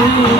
Oh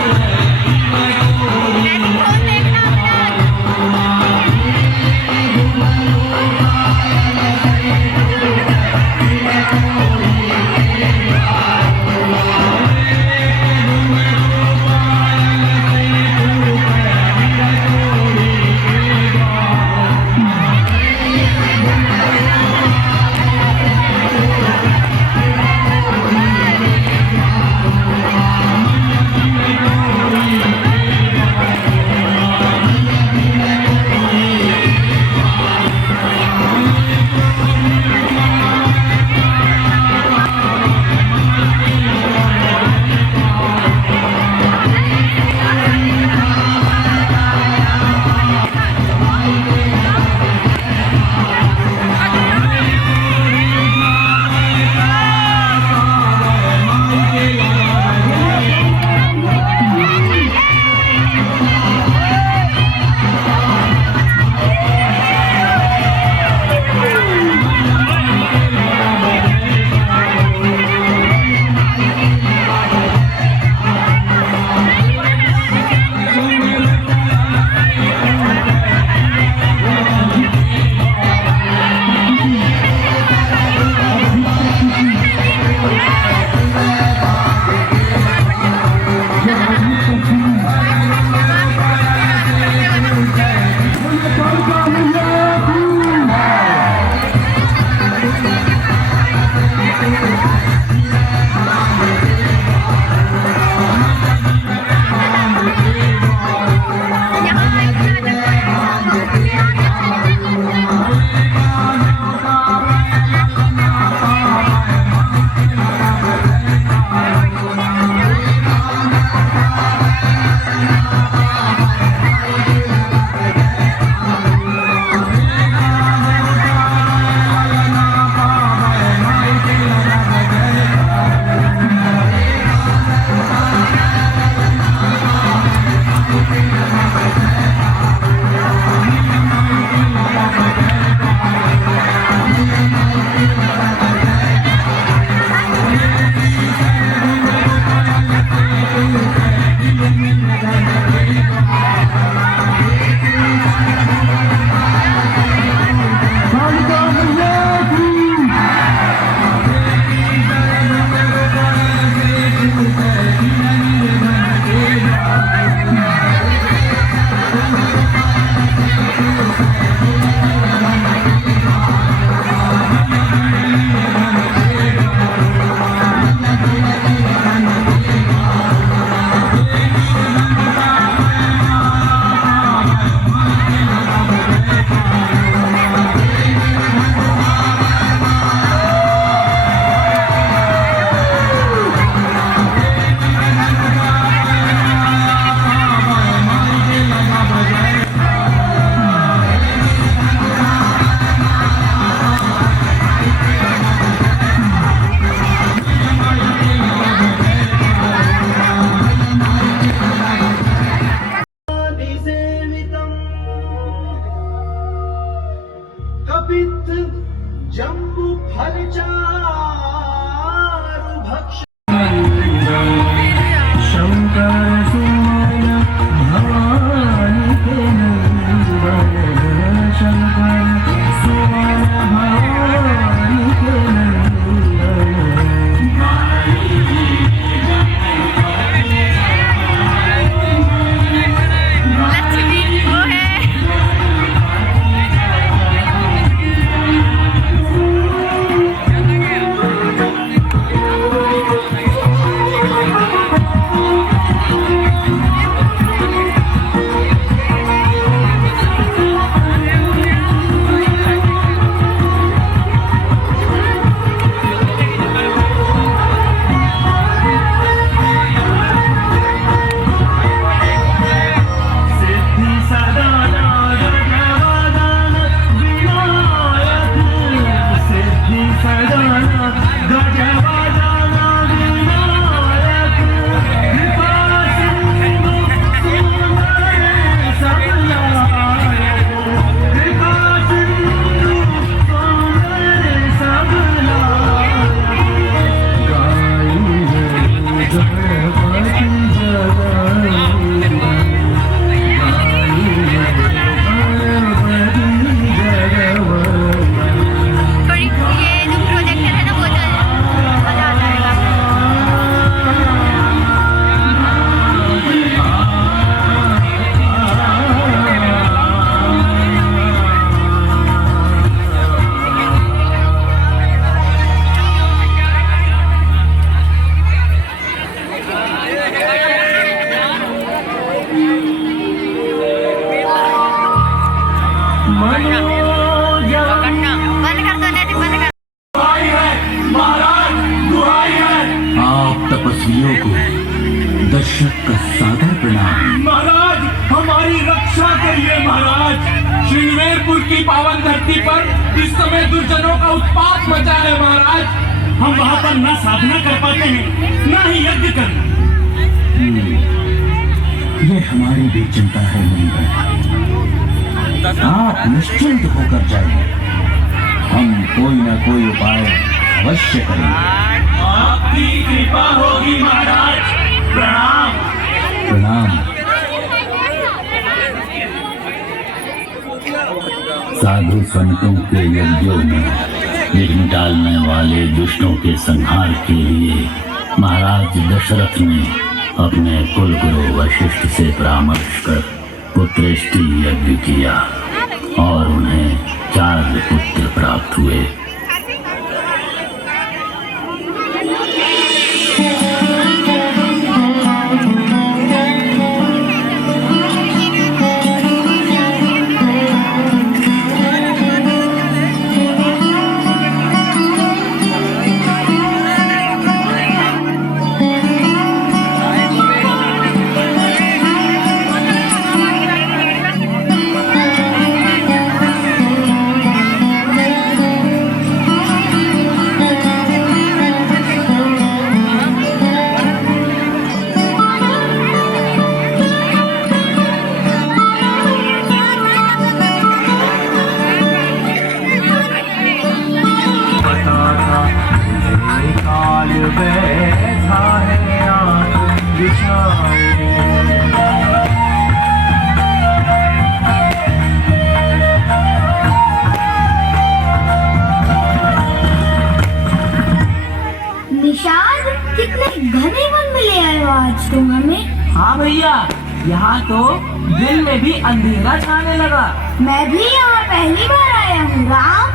दर्शक का सादर प्रणाम। महाराज, हमारी रक्षा करिए महाराज। श्रीवेरपुर की पावन धरती पर इस समय दुर्जनों का उत्पात मचा है महाराज। हम वहाँ पर न साधना कर पाते हैं न ही यज्ञ कर। ये हमारी भी चिंता है मुनिवर। आप निश्चिंत होकर जाइए, हम कोई न कोई उपाय अवश्य करेंगे। आपकी कृपा होगी महाराज। प्रणाम। प्रणाम। साधु संतों के यज्ञों में विघ्न डालने वाले दुष्टों के संहार के लिए महाराज दशरथ ने अपने कुलगुरु वशिष्ठ से परामर्श कर पुत्रेष्टि यज्ञ किया और उन्हें 4 पुत्र प्राप्त हुए। निषाद, कितने घने वन में ले आए हो आज तुम हमें। हाँ भैया, यहाँ तो दिन में भी अंधेरा छाने लगा। मैं भी यहाँ पहली बार आया हूँ। राम।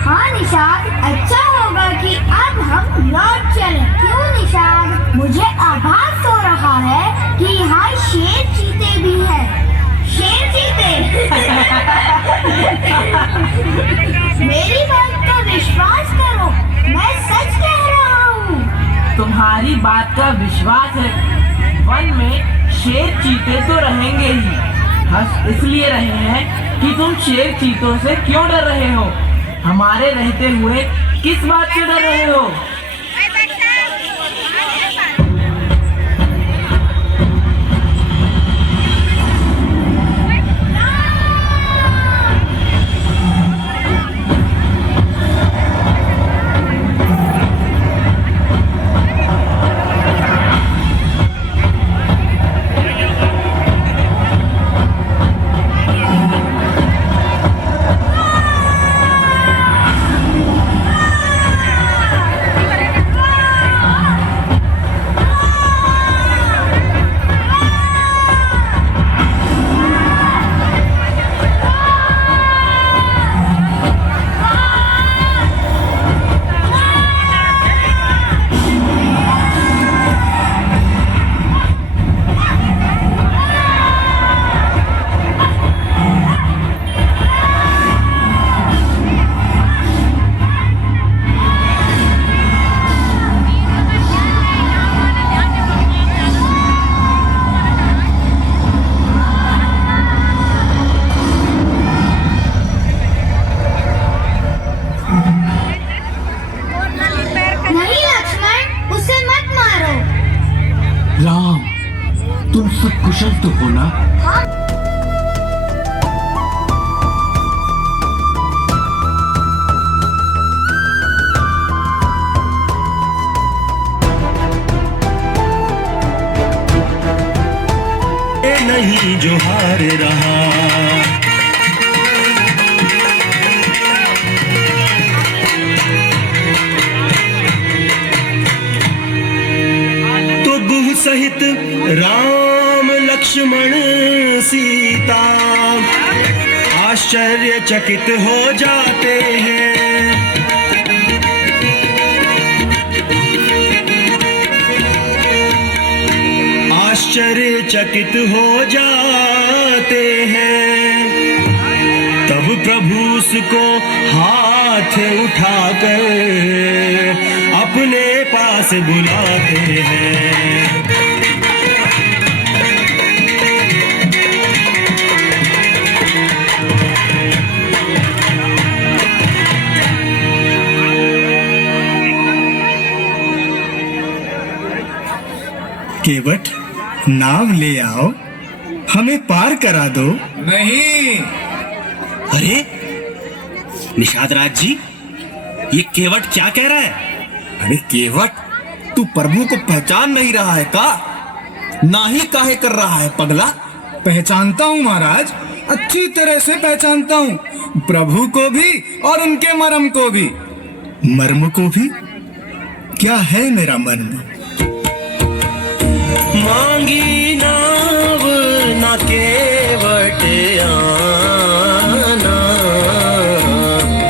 हाँ निषाद, अच्छा होगा कि अब हम लौट चलें। क्यों निषाद? मुझे आभास हो रहा है कि यहाँ शेर चीते भी हैं। शेर चीते। मेरी बात का विश्वास करो, मैं सच कह रहा हूँ। तुम्हारी बात का विश्वास है। वन में शेर चीते तो रहेंगे ही। हंस इसलिए रहे हैं कि तुम शेर चीतों से क्यों डर रहे हो? हमारे रहते हुए किस बात से डर रहे हो? राम, तुम सब कुशल तो हो ना? नहीं जो हार रहा, तो गुह सहित राम लक्ष्मण सीता आश्चर्यचकित हो जाते हैं। आश्चर्यचकित हो जाते हैं। तब प्रभु उसको हाथ उठाकर अपने पास बुलाते हैं। केवट, नाव ले आओ, हमें पार करा दो। नहीं। अरे निषाद राज जी, ये केवट क्या कह रहा है? अरे केवट, तू प्रभु को पहचान नहीं रहा है का? ना ही काहे कर रहा है पगला? पहचानता हूँ महाराज, अच्छी तरह से पहचानता हूँ, प्रभु को भी और उनके मर्म को भी। मर्म को भी? क्या है मेरा मर्म? मांगी नाव ना केवट आना,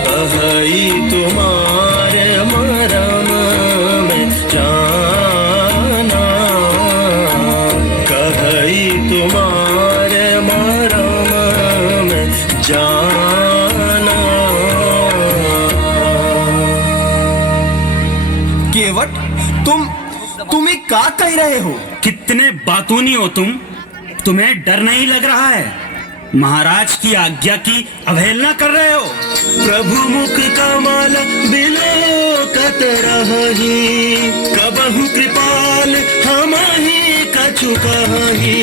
कही तुम्हारे मरम में जाना, कही तुम्हारे मरम में जाना। केवट, तुम ही का कह रहे हो? कितने बातूनी हो तुम? तुम्हें डर नहीं लग रहा है? महाराज की आज्ञा की अवहेलना कर रहे हो। प्रभु मुख कमल बिलोकत रही, कबहु कृपाल हम ही कछु कही।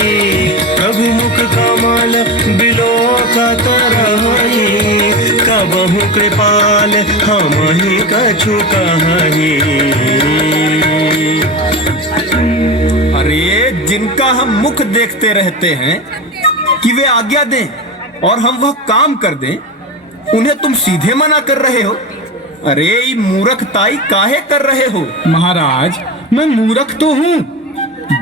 प्रभु मुख कमल बिलोकत रही, कबहु कृपाल हम ही कछु कही। अरे जिनका हम मुख देखते रहते हैं कि वे आज्ञा दें और हम वह काम कर दें, उन्हें तुम सीधे मना कर रहे हो। अरे ये मूर्खताई काहे कर रहे हो? महाराज, मैं मूर्ख तो हूँ,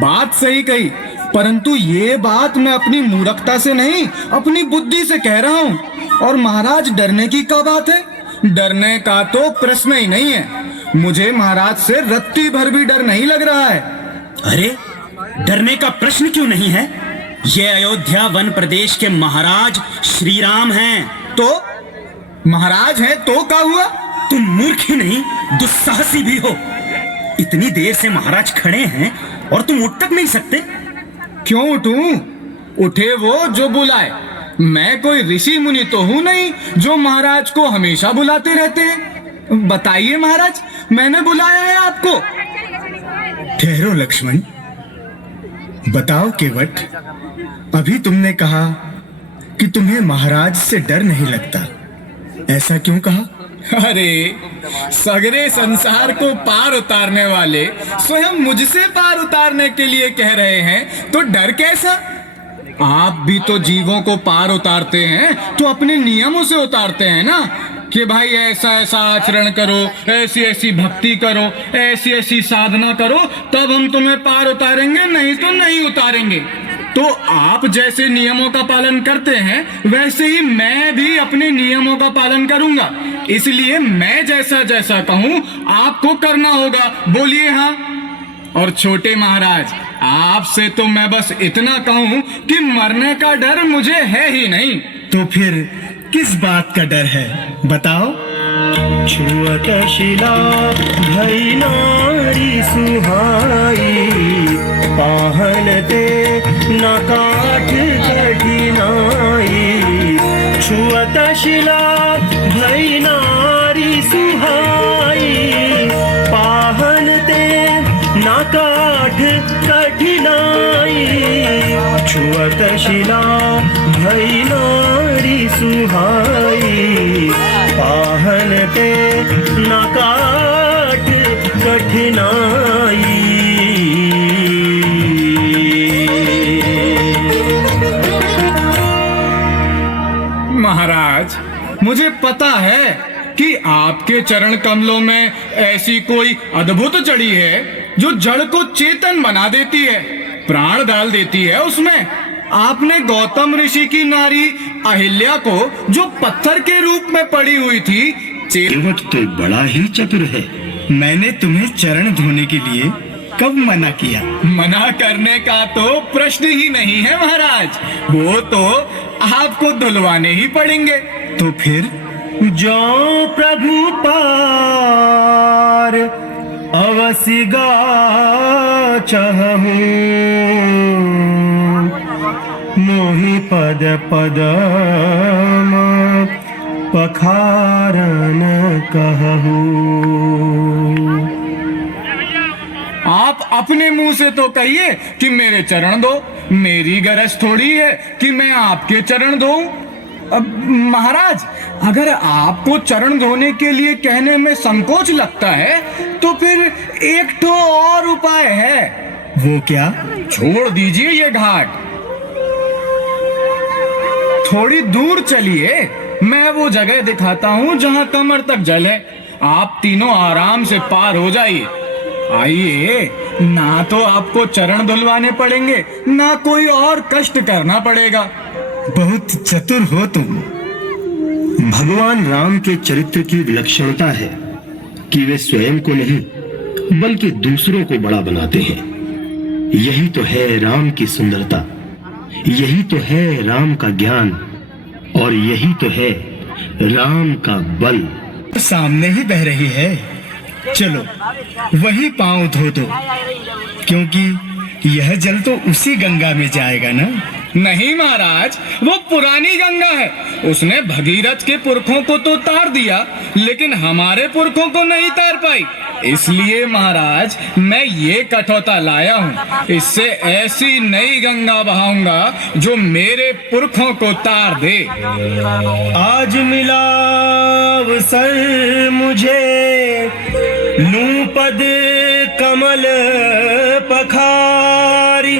बात सही कही, परंतु ये बात मैं अपनी मूर्खता से नहीं, अपनी बुद्धि से कह रहा हूँ। और महाराज, डरने की क्या बात है? डरने का तो प्रश्न ही नहीं है। मुझे महाराज से रत्ती भर भी डर नहीं लग रहा है। अरे डरने का प्रश्न क्यों नहीं है? ये अयोध्या वन प्रदेश के महाराज श्री राम हैं। तो महाराज हैं तो क्या हुआ? तुम मूर्ख ही नहीं, दुस्साहसी भी हो। इतनी देर से महाराज खड़े हैं और तुम उठ तक नहीं सकते। क्यों उठूं? उठे वो जो बुलाए। मैं कोई ऋषि मुनि तो हूं नहीं जो महाराज को हमेशा बुलाते रहते हैं। बताइए महाराज, मैंने बुलाया है आपको। ठहरो लक्ष्मण, बताओ केवट, अभी तुमने कहा कि तुम्हें महाराज से डर नहीं लगता, ऐसा क्यों कहा? अरे सगरे संसार को पार उतारने वाले स्वयं मुझसे पार उतारने के लिए कह रहे हैं, तो डर कैसा? आप भी तो जीवों को पार उतारते हैं तो अपने नियमों से उतारते हैं ना, कि भाई ऐसा ऐसा आचरण करो, ऐसी ऐसी भक्ति करो, ऐसी ऐसी साधना करो, तब हम तुम्हें पार उतारेंगे, नहीं तो नहीं उतारेंगे। तो आप जैसे नियमों का पालन करते हैं वैसे ही मैं भी अपने नियमों का पालन करूंगा। इसलिए मैं जैसा जैसा कहूं आपको करना होगा। बोलिए हाँ। और छोटे महाराज, आपसे तो मैं बस इतना कहूं कि मरने का डर मुझे है ही नहीं। तो फिर किस बात का डर है, बताओ? छुअत शिला भई नारी सुहाई, पाहन दे न काठ कठिनाई। छुअत शिला भई नारी सुहाई, पाहन दे न काठ कठिनाई। छुअत शिला भई नारी सुहाई, पाहन ते न काठ कठिनाई। महाराज, मुझे पता है कि आपके चरण कमलों में ऐसी कोई अद्भुत जड़ी है जो जड़ को चेतन बना देती है, प्राण डाल देती है उसमें। आपने गौतम ऋषि की नारी अहिल्या को, जो पत्थर के रूप में पड़ी हुई थी, केवट तो बड़ा ही चतुर है। मैंने तुम्हें चरण धोने के लिए कब मना किया? मना करने का तो प्रश्न ही नहीं है महाराज, वो तो आपको धुलवाने ही पड़ेंगे। तो फिर जो प्रभु पार अवसि गा चाहूं, मोहि पद पदम पखारन कहूं। आप अपने मुंह से तो कहिए कि मेरे चरण दो। मेरी गरज थोड़ी है कि मैं आपके चरण धोऊं। अब महाराज, अगर आपको चरण धोने के लिए कहने में संकोच लगता है तो फिर एक ठो और उपाय है। वो क्या? छोड़ दीजिए ये घाट, थोड़ी दूर चलिए, मैं वो जगह दिखाता हूँ जहाँ कमर तक जल है। आप तीनों आराम से पार हो जाइए। आइए, ना तो आपको चरण धुलवाने पड़ेंगे, ना कोई और कष्ट करना पड़ेगा। बहुत चतुर हो तुम। भगवान राम के चरित्र की विलक्षणता है कि वे स्वयं को नहीं बल्कि दूसरों को बड़ा बनाते हैं। यही तो है राम की सुंदरता, यही तो है राम का ज्ञान, और यही तो है राम का बल। सामने ही बह रही है, चलो वही पांव धो दो, क्योंकि यह जल तो उसी गंगा में जाएगा ना। नहीं महाराज, वो पुरानी गंगा है। उसने भगीरथ के पुरखों को तो तार दिया, लेकिन हमारे पुरखों को नहीं तार पाई। इसलिए महाराज, मैं ये कठौता लाया हूँ। इससे ऐसी नई गंगा बहाऊंगा जो मेरे पुरखों को तार दे। आज मिला अवसर मुझे, लूं पद कमल पखारी,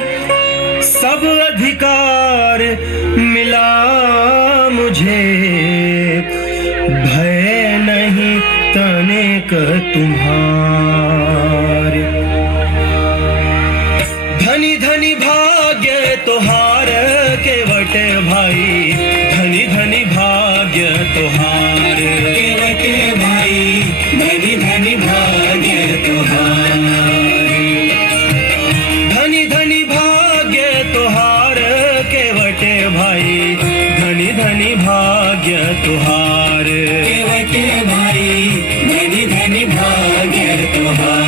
सब अधिकार मिला मुझे, भय नहीं तनिक तुम्हारे। धनी धनी भाग्य तोहार केवट भाई, धनी धनी भाग्य तोहार केवट भाई, धनी धनी भाग्य तोहार, धनी धनी भाग्य तोहार केवट भाई, धनी धनी भाग्य तोहार केवट भाई, धनी धनी भाग्य तोहार।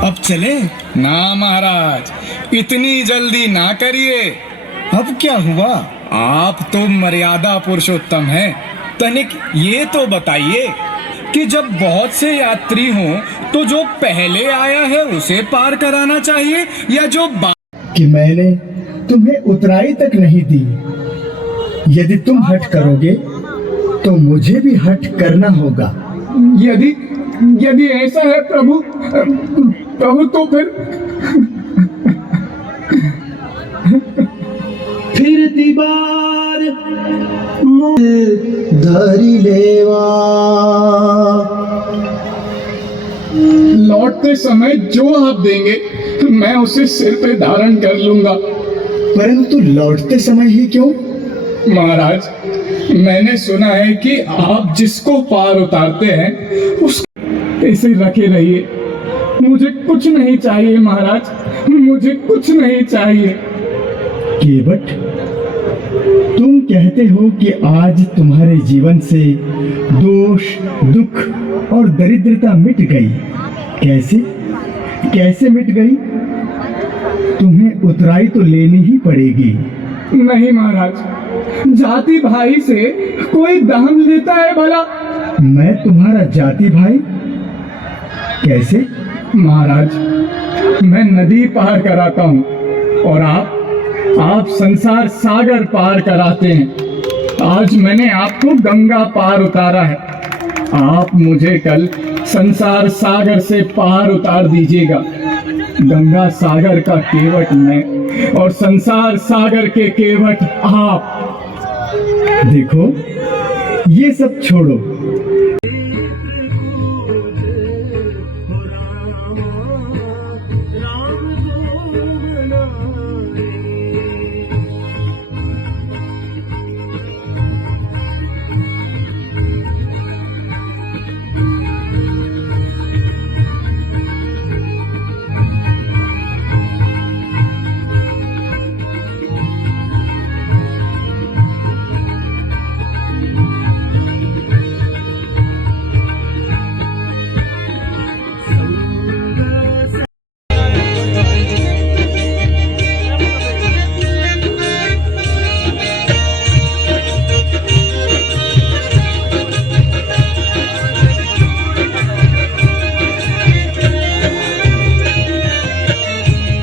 अब चले? ना महाराज, इतनी जल्दी ना करिए। अब क्या हुआ? आप तो मर्यादा पुरुषोत्तम हैं। तनिक ये तो बताइए कि जब बहुत से यात्री हों तो जो पहले आया है उसे पार कराना चाहिए, या जो कि मैंने तुम्हें उतराई तक नहीं दी। यदि तुम हट करोगे तो मुझे भी हट करना होगा। यदि ऐसा है प्रभु तो फिर दीवार धरी लेवा, लौटते समय जो आप देंगे मैं उसे सिर पे धारण कर लूंगा। परंतु लौटते समय ही क्यों? महाराज, मैंने सुना है कि आप जिसको पार उतारते हैं उसको ऐसे रखे रहिए। मुझे कुछ नहीं चाहिए महाराज, मुझे कुछ नहीं चाहिए। केवट, तुम कहते हो कि आज तुम्हारे जीवन से दोष, दुख और दरिद्रता मिट गई। कैसे मिट गई? तुम्हें उतराई तो लेनी ही पड़ेगी। नहीं महाराज, जाति भाई से कोई दाम लेता है भला? मैं तुम्हारा जाति भाई? कैसे? महाराज, मैं नदी पार कराता हूँ और आप संसार सागर पार कराते हैं। आज मैंने आपको गंगा पार उतारा है, आप मुझे कल संसार सागर से पार उतार दीजिएगा। गंगा सागर का केवट मैं, और संसार सागर के केवट आप। देखो, ये सब छोड़ो,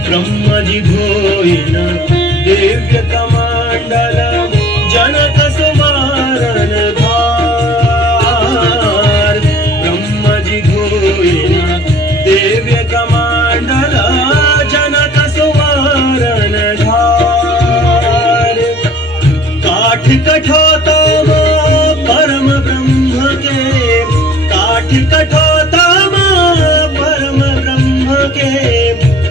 ब्रह्मजी धोइन दिव्य कमंडल जनक सुमारन धार। ब्रह्मजी धोइन दिव्य कमंडल जनक सुमारन धार। काठ कठोता परम ब्रह्म के, काठ कठोता परम ब्रह्म के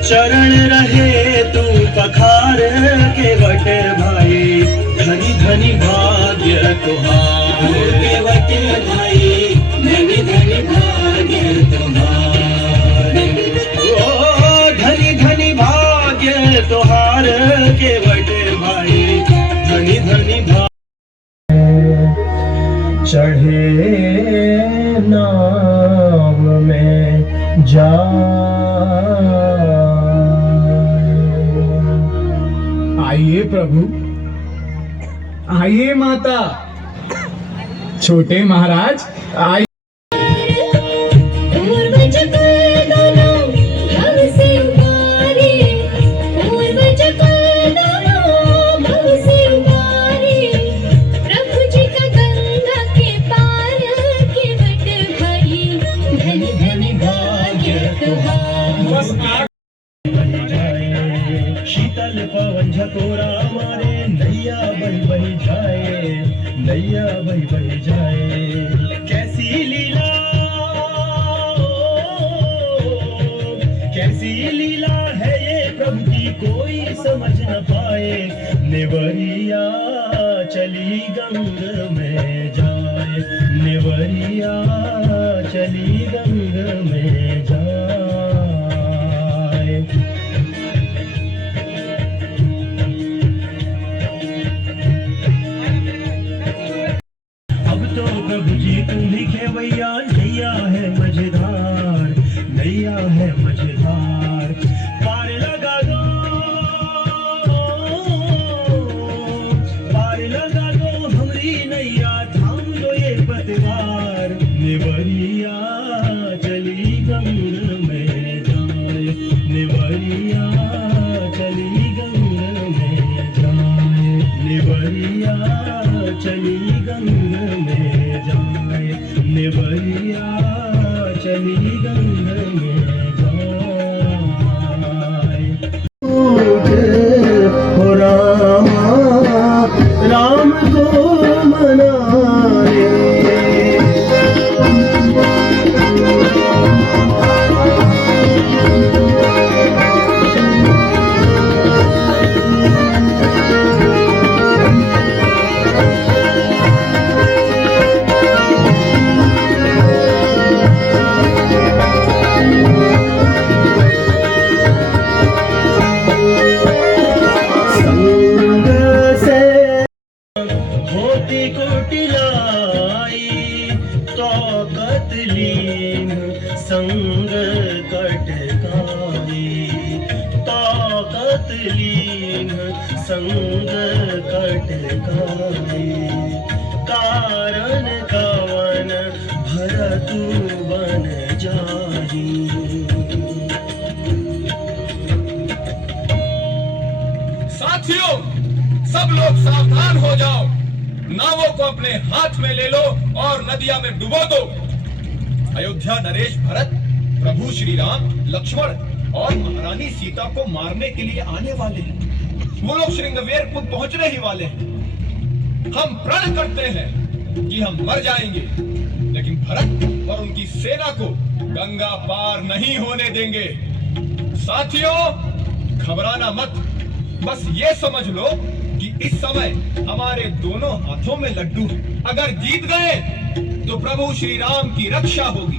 चरण रहे तू पखार के वट भाई। धनी धनी भाग्य तुहार के वट भाई, धनी धनी भाग्य तुहार। ओ धनी धनी भाग्य तुहार के वट भाई, धनी धनी भाग्य। चढ़े नाम में जा, आइए प्रभु, आइए माता। छोटे महाराज आइए। शीतल पवन झकोरा मारे, नैया बही बही जाए, नैया बही बही जाए। कैसी लीला, कैसी लीला है ये प्रभु की कोई समझ न पाए। नेवरिया चली गंग में जाए, नेवरिया चली गंग में जाए। प्रभु जी तुम ही खेवैया, नैया है मझधार, नैया है मझधार। पार लगा दो, पार लगा दो हमरी नैया, थाम दो ये पतवार। नेवरिया चली गंग में जाए, नेवरिया चली गंग में जाए, नेवरिया चली गंग में जाए, नेवरिया चली गंग में जाए। हो रामा राम को मनाए, संग कटकाई, ताकत लीन संग कटकाई। कारण कवन भरतु बन जाही, साथियों सब लोग सावधान हो जाओ, नावों को अपने हाथ में ले लो और नदिया में डुबो दो। अयोध्या नरेश भरत प्रभु श्री राम, लक्ष्मण और महारानी सीता को मारने के लिए आने वाले हैं। वो लोग श्रृंगवेरपुर पहुंचने ही वाले हैं। हम प्रण करते हैं कि हम मर जाएंगे, लेकिन भरत और उनकी सेना को गंगा पार नहीं होने देंगे। साथियों, घबराना मत, बस ये समझ लो कि इस समय हमारे दोनों हाथों में लड्डू है। अगर जीत गए तो प्रभु श्री राम की रक्षा होगी,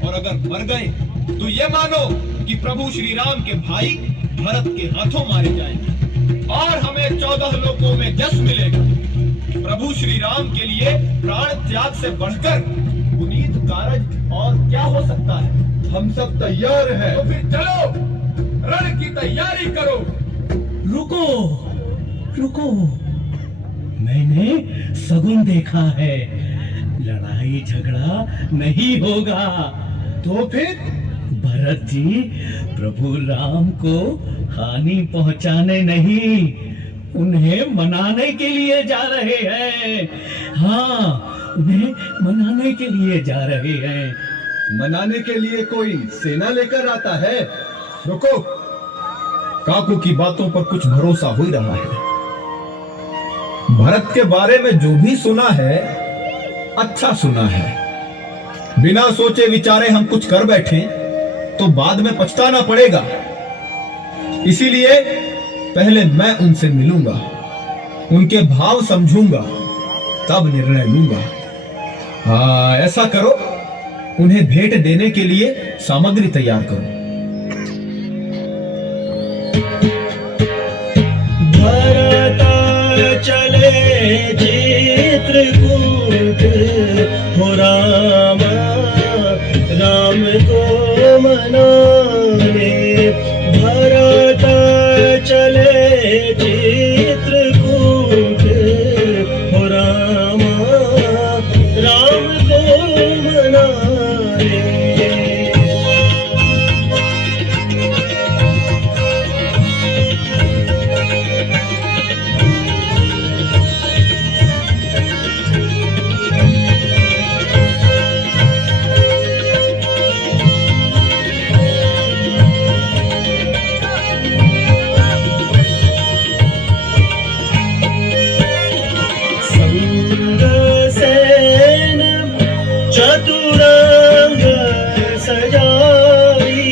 और अगर मर गए तो ये मानो कि प्रभु श्री राम के भाई भरत के हाथों मारे जाएंगे और हमें 14 लोकों में यश मिलेगा। प्रभु श्री राम के लिए प्राण त्याग से बढ़कर पुनीत कारज और क्या हो सकता है। हम सब तैयार हैं, तो फिर चलो रण की तैयारी करो। रुको रुको, मैंने सगुन देखा है, लड़ाई झगड़ा नहीं होगा। तो फिर भरत जी प्रभु राम को हानि पहुंचाने नहीं, उन्हें मनाने के लिए जा रहे हैं। हाँ, उन्हें मनाने के लिए जा रहे हैं। मनाने के लिए कोई सेना लेकर आता है? रुको, काकू की बातों पर कुछ भरोसा हो ही रहा है। भरत के बारे में जो भी सुना है अच्छा सुना है। बिना सोचे विचारे हम कुछ कर बैठे तो बाद में पछताना पड़ेगा। इसीलिए पहले मैं उनसे मिलूंगा, उनके भाव समझूंगा, तब निर्णय लूंगा। हाँ, ऐसा करो, उन्हें भेंट देने के लिए सामग्री तैयार करो। भरत चले चित्रकूट, हो राम राम को मनाने। भरत चले चित्रकूट, हो राम राम को मनाने। चतुरंग सजाई,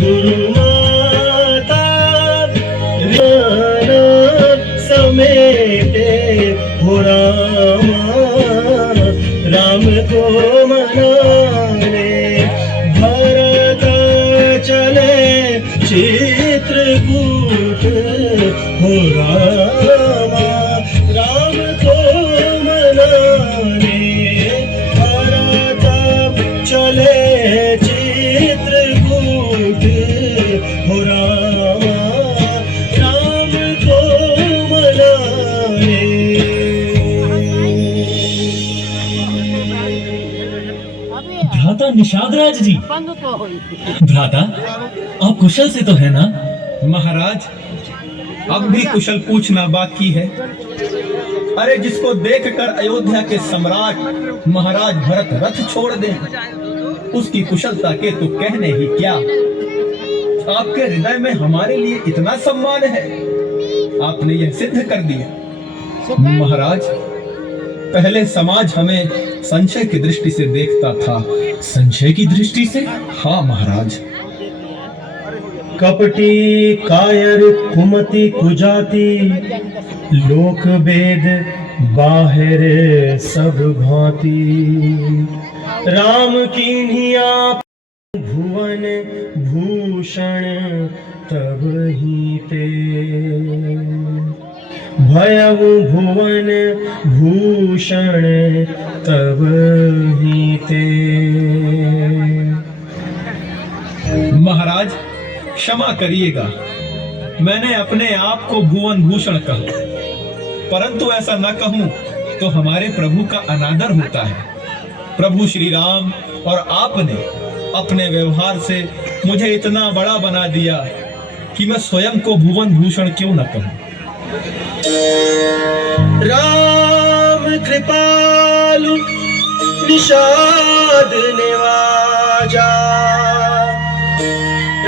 गुरुमाता राना समेटे, हो रामा राम को मनाने। भरत चले चित्रकूट, हो रामा राम को मनाने। चले चित्रकूट, हो रामा राम को मनाने। भ्राता निषादराज जी, भ्राता आप कुशल से तो है ना? महाराज, अब भी कुशल पूछना बाकी है। अरे, जिसको देखकर अयोध्या के सम्राट महाराज भरत रथ छोड़ दें, उसकी कुशलता के तो कहने ही क्या। आपके हृदय में हमारे लिए इतना सम्मान है, आपने यह सिद्ध कर दिया। महाराज, पहले समाज हमें संशय की दृष्टि से देखता था। संशय की दृष्टि से? हाँ महाराज। कपटी कायर कुमति कुजाति, लोक वेद बाहर सब भांति। राम कीन्हिया भुवन भूषण तब ही ते, भयउ भुवन भूषण तब ही ते। महाराज, क्षमा करिएगा, मैंने अपने आप को भुवन भूषण कहा, परंतु ऐसा न कहूं तो हमारे प्रभु का अनादर होता है। प्रभु श्री राम और आपने अपने व्यवहार से मुझे इतना बड़ा बना दिया कि मैं स्वयं को भुवन भूषण क्यों न कहूं। राम कृपालु निषाद निवाजा,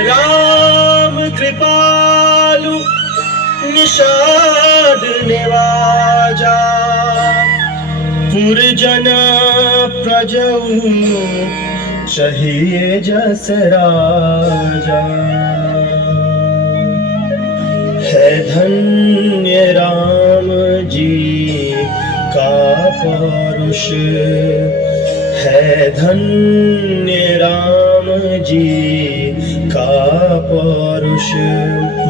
राम कृपालु निषाद निवाजा पुरजन प्रजऊ चाहिए जस राजा है धन्य राम जी का पौरुष है धन्य राम जी का पौरुष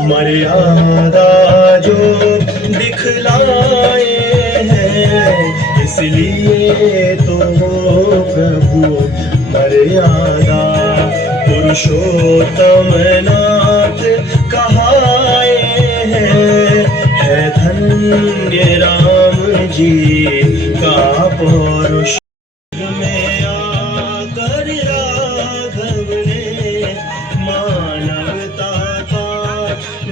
मर्यादा जो दिखलाए हैं इसलिए तो प्रभु मर्यादा पुरुषोत्तम नाथ कहाए हैं है धन्य राम जी का पौरुष में आकर राघव ने मानवता का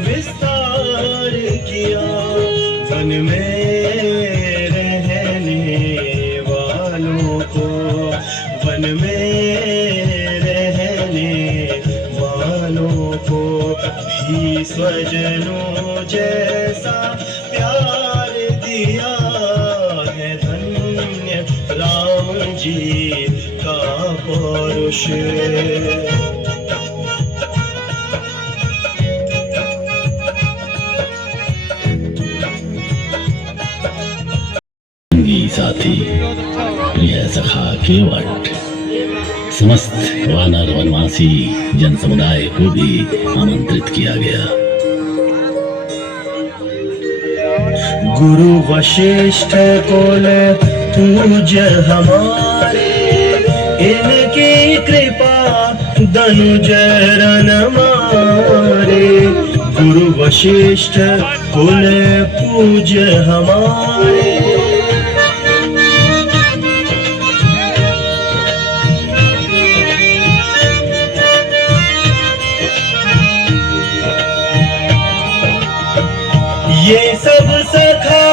विस्तार किया वन में रहने वालों को वन में रहने वालों को भी स्वजनों जैसा प्यार दिया है धन्य राम जी का पौरुष साथी प्रिय सखा केवट समस्त वानर वनवासी जन समुदाय को भी आमंत्रित किया गया। गुरु वशिष्ठ कुल पूज्य हमारे इनकी कृपा धनुज रन मारे गुरु वशिष्ठ कुल पूज्य हमारे ये सब सखा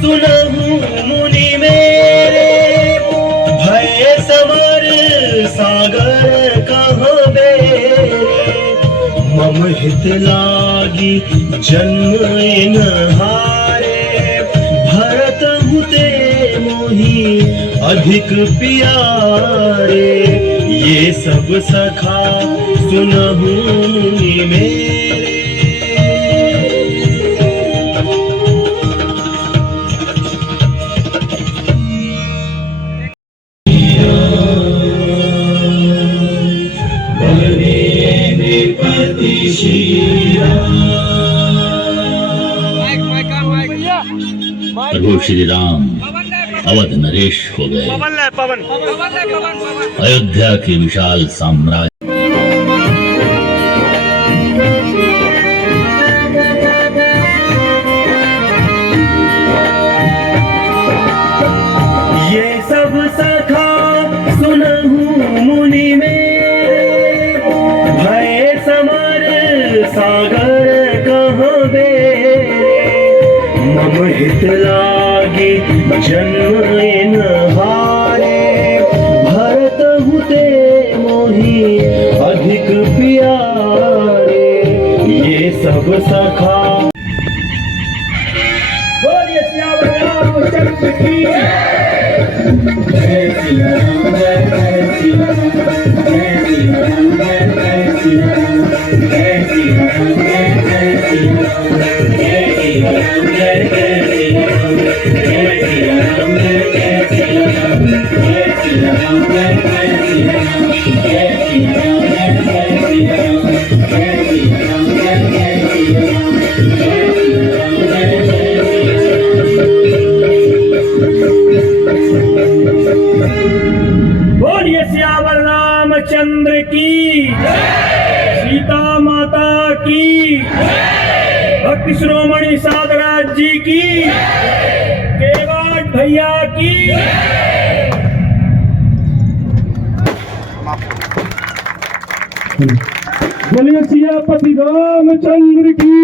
सुनहु मुनि मेरे भय समर सागर कहाँ बेरे मम हित लागी जन्म इन हारे भरत हुते मोहि अधिक प्यारे ये सब सखा सुनहु मुनि मेरे प्रभु श्री राम अवध नरेश हो गए। अयोध्या की विशाल साम्राज्य ये सब सखा सुनहु मुनि मेरे भय समर सागर कहाँ बेरे मम हित लागी जन्म इन हारे भरत हुते मोहि अधिक प्यारे ये सब सखा बोलिए सियावर रामचंद्र की जय श्री राम जय श्री राम जय श्री राम जय श्री राम जय श्री राम जय श्री राम जय श्री राम जय श्री राम जय श्री राम जय श्री राम जय श्री राम जय श्री राम जय श्री राम जय श्री राम जय श्री राम जय श्री राम जय श्री राम बोलिए सियावर रामचंद्र की सीता माता की भक्त श्रोमणी साधराज जी की केवट भैया की बोलिए सियापति रामचंद्र की